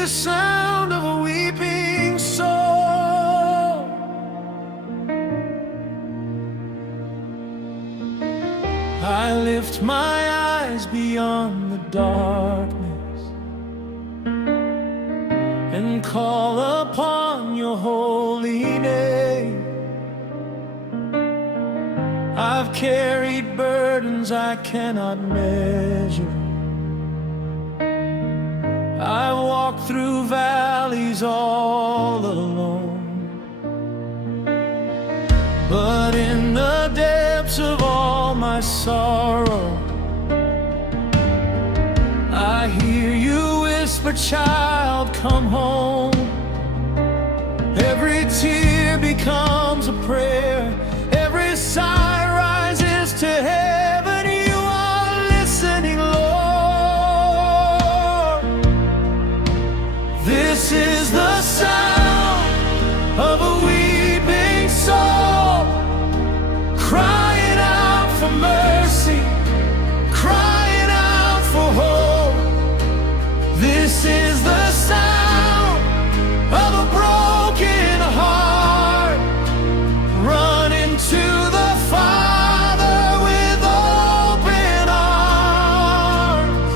the sound of a weeping soul. I lift my eyes beyond the darkness and call upon your holy name. I've carried burdens I cannot measure. I walk through valleys all alone, but in the depths of all my sorrow, I hear you whisper, child, come home. Every tear becomes a prayer, every sigh rises to heaven. You are listening, Lord. This is the sound of a weeping soul, crying out for mercy, crying out for hope. This is the sound of a broken heart, running to the Father with open arms.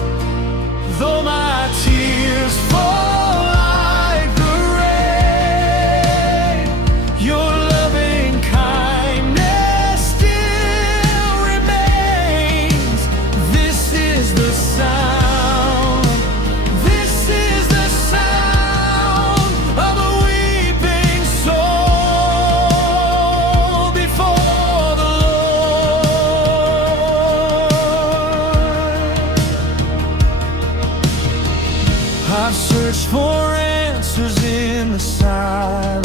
Though my tears fall like the rain, your loving kindness still remains. This is the sound, this is the sound of a weeping soul before the Lord. I've searched for answers in the silence,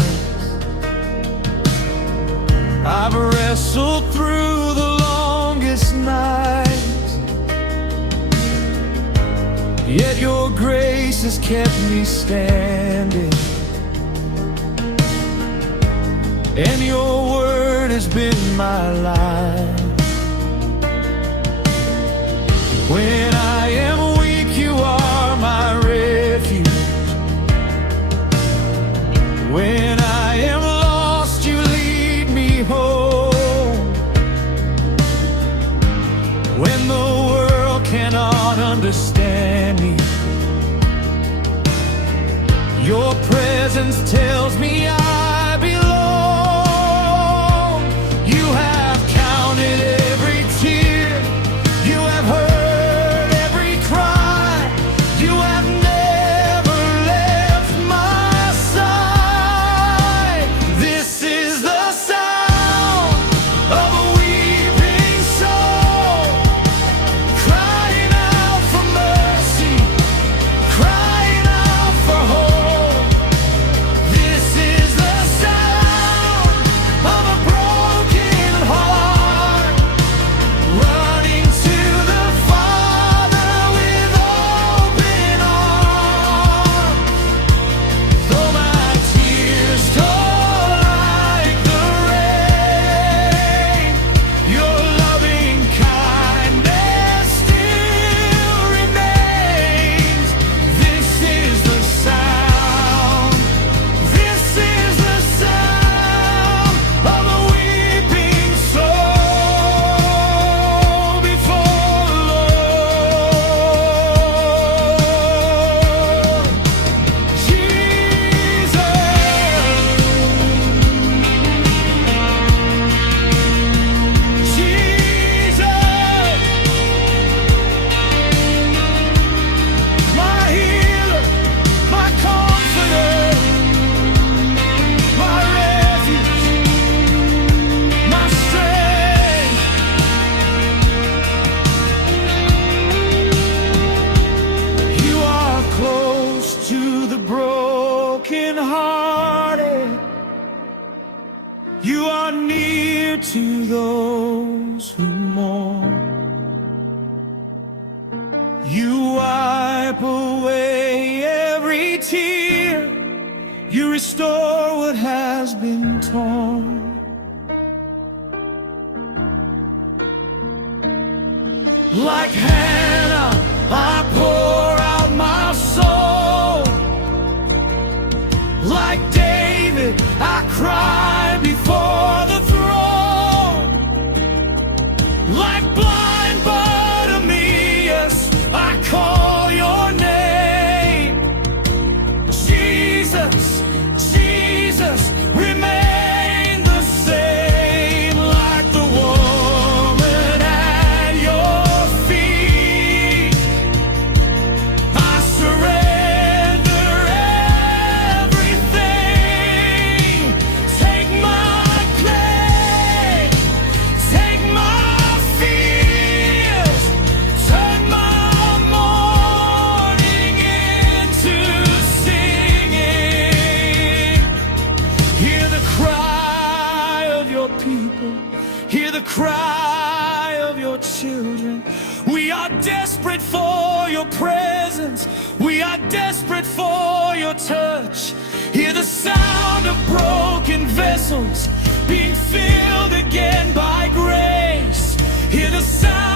I've wrestled through the longest nights, yet your grace has kept me standing, and your word has been my life. When I am weak, you are my refuge. When I am lost, you lead me home. When the world cannot understand me, your presence tells me I belong. You have counted every tear, you have heard every cry, you have never left my side. This is the sound of a weeping soul, crying out for mercy, crying out for hope. This is the sound of a broken heart, running to the Father with open arms. Though my tears fall like the rain, your loving kindness still remains. This is the sound, this is the sound of a weeping soul before the Lord. Jesus, my healer, my comforter, my refuge, my strength. You are close to the brokenhearted. You are near to those who mourn. You wipe away every tear, you restore what has been torn. Like Hannah, I pour out my soul. are desperate for your presence. We are desperate for your touch. Hear the sound of broken vessels being filled again by grace. Hear the sound